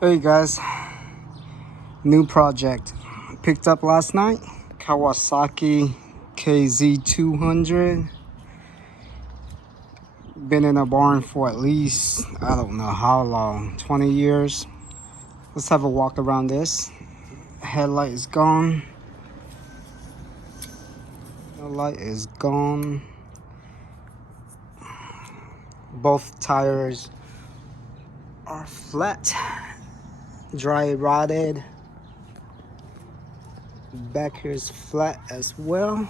Hey guys, new project picked up last night. Kawasaki KZ200. Been in a barn for at least, I don't know how long, 20 years. Let's have a walk around this. Headlight is gone. The light is gone. Both tires are flat, dry rotted. Back here is flat as well.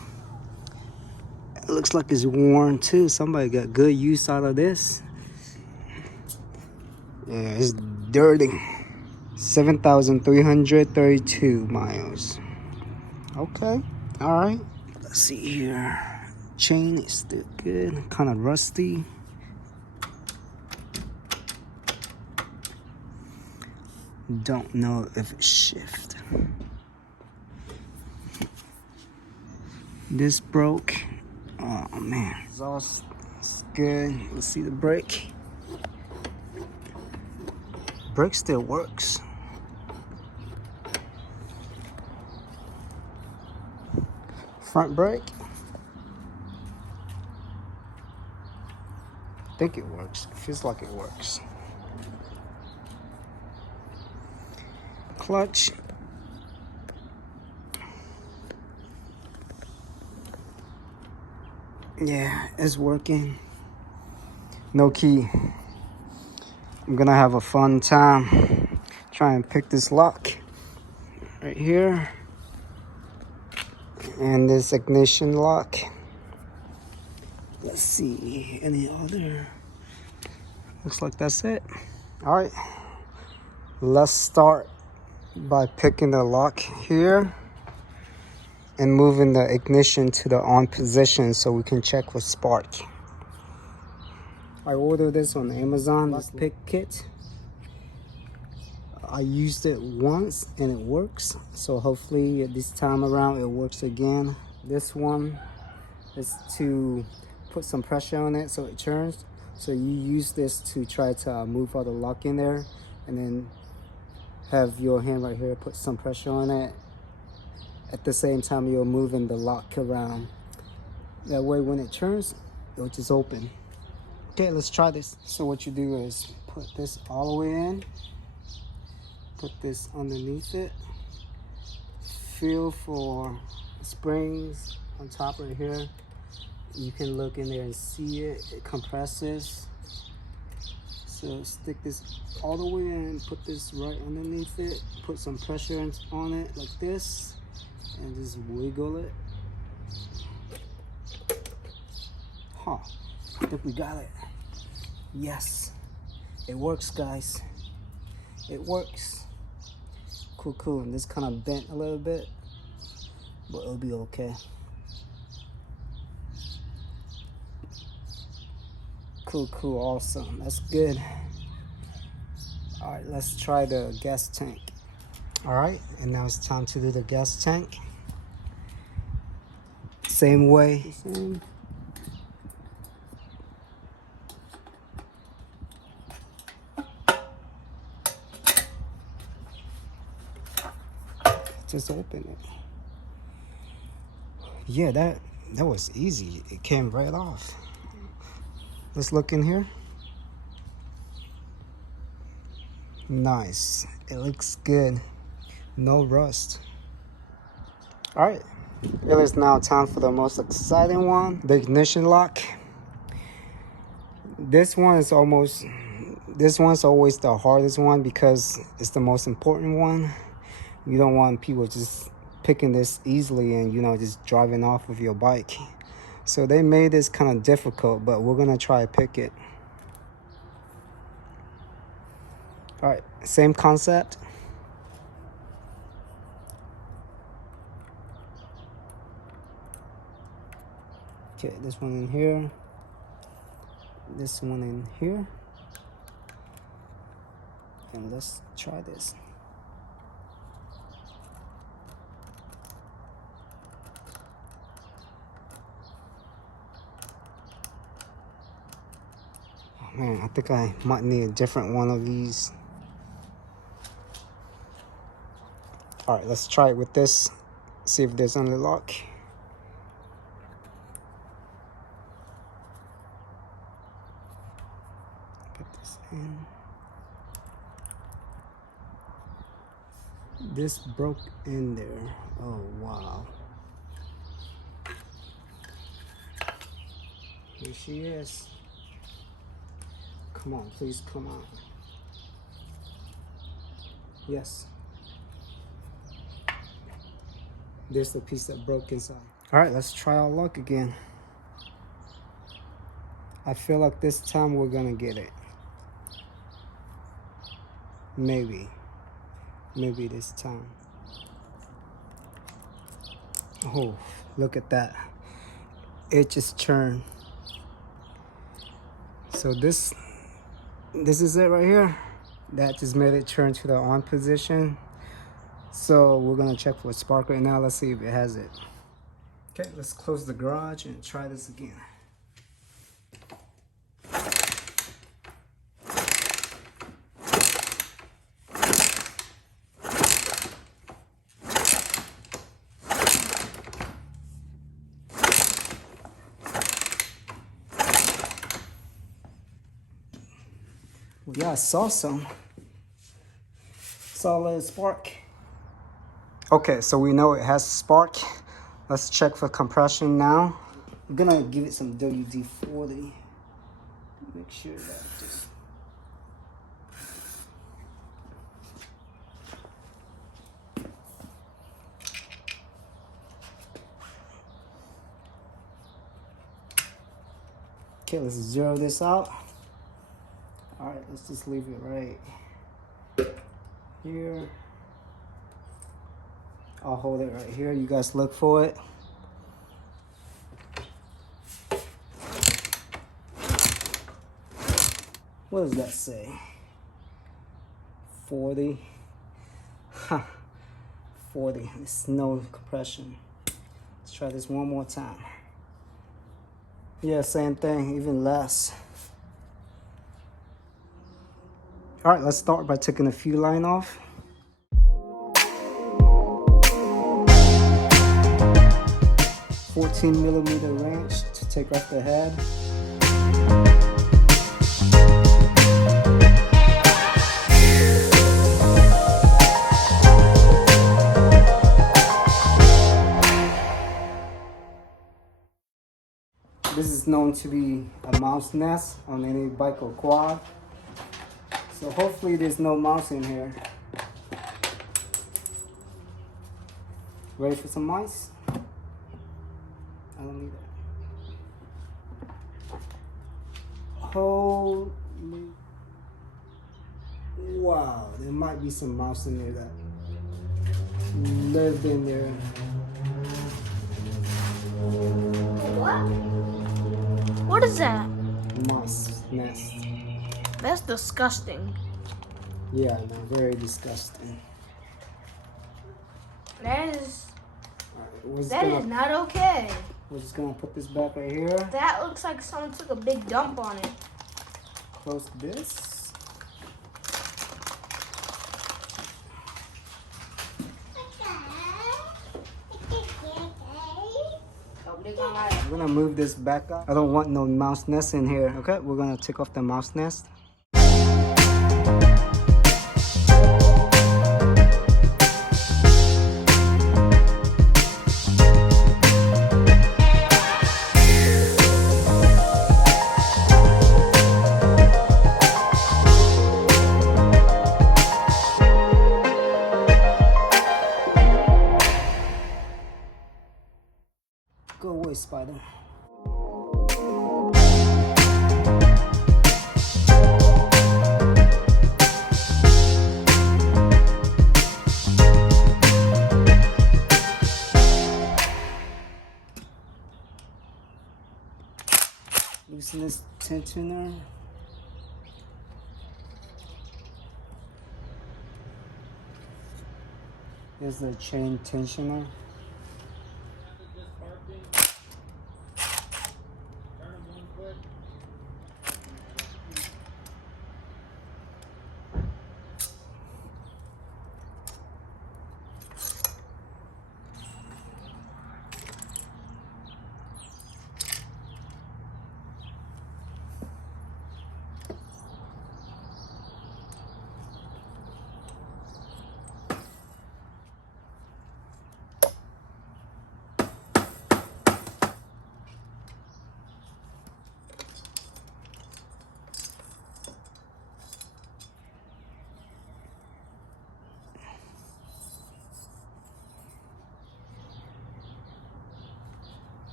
It looks like it's worn too. Somebody got good use out of this. Yeah, it's dirty. 7,332 miles. Okay, all right. Let's see here. Chain is still good. Kind of rusty. Don't know if it's shift. This broke. Oh man, exhaust is good. Let's see the brake. Brake still works. Front brake. I think it works. It feels like it works. Clutch. Yeah, it's working. No key. I'm gonna have a fun time. Try and pick this lock right here. And this ignition lock. Let's see, any other? Looks like that's it. All right, let's start by picking the lock here and moving the ignition to the on position so we can check for spark. I ordered this on Amazon, this pick kit. I used it once and it works, so hopefully this time around it works again. This one is to put some pressure on it so it turns. So you use this to try to move all the lock in there, and then have your hand right here, put some pressure on it. At the same time you're moving the lock around. That way when it turns, it'll just open. Okay, let's try this. So what you do is put this all the way in, put this underneath it, feel for springs on top right here. You can look in there and see it. It compresses. So stick this all the way in, put this right underneath it, put some pressure on it like this, and just wiggle it. Huh, I think we got it. Yes, it works, guys. It works. Cool. And this kind of bent a little bit, but it'll be okay. Cool, awesome. That's good. All right, let's try the gas tank. All right, and now it's time to do the gas tank. Same way. Just open it. Yeah, that was easy. It came right off. Let's look in here. Nice. It looks good. No rust. All right. It is now time for the most exciting one, the ignition lock. This one's always the hardest one because it's the most important one. You don't want people just picking this easily and, just driving off with your bike. So they made this kind of difficult, but we're gonna try to pick it. All right, same concept. Okay, this one in here. This one in here. And let's try this. Man, I think I might need a different one of these. All right, let's try it with this. See if there's any luck. Get this in. This broke in there. Oh, wow. Here she is. Come on, please come out. Yes. There's the piece that broke inside. All right, let's try our luck again. I feel like this time we're gonna get it. Maybe this time. Oh, look at that. It just turned. So this is it right here. That just made it turn to the on position. So we're gonna check for a spark right now. Let's see if it has it. Okay, let's close the garage and try this again. Yeah, I saw some. Saw a little spark. Okay, so we know it has a spark. Let's check for compression now. I'm gonna give it some WD-40. Make sure that just... Okay, let's zero this out. All right, let's just leave it right here. I'll hold it right here. You guys look for it. What does that say? 40. Huh. 40. There's no compression. Let's try this one more time. Yeah, same thing, even less. All right, let's start by taking a few line off. $14mm wrench to take off the head. This is known to be a mouse nest on any bike or quad. So hopefully there's no mouse in here. Ready for some mice? I don't need that. Holy, wow, there might be some mouse in there that lived in there. What? What is that? Mouse nest. That's disgusting. Yeah, I know, very disgusting. That is Alright, not okay. we're just gonna put this back right here. That looks like someone took a big dump on it. Close this. We're gonna move this back up. I don't want no mouse nest in here. Okay, we're gonna take off the mouse nest. Go away, spider. Loosen this tensioner. There's the chain tensioner.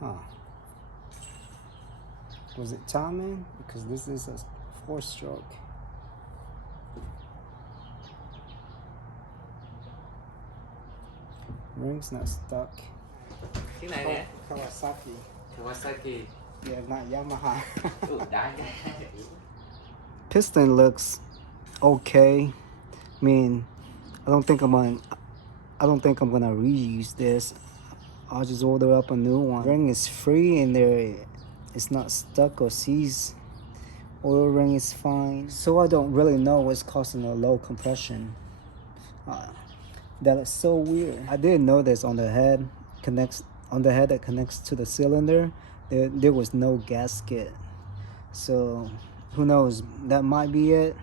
Huh. Was it timing? Because this is a 4-stroke. Ring's not stuck. Cái này nè. Kawasaki. Kawasaki. Yeah, not Yamaha. Đá. Piston looks okay. I mean, I don't think I'm gonna reuse this. I'll just order up a new one. Ring is free in there. It's not stuck or seized. Oil ring is fine. So I don't really know what's causing a low compression. That is so weird. I did notice on the head that connects to the cylinder, there was no gasket. So who knows? That might be it.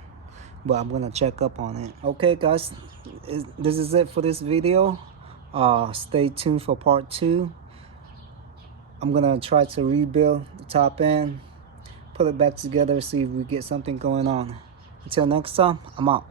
But I'm gonna check up on it. Okay, guys, this is it for this video. Stay tuned for part 2. I'm gonna try to rebuild the top end, put it back together, see if we get something going on. Until next time, I'm out.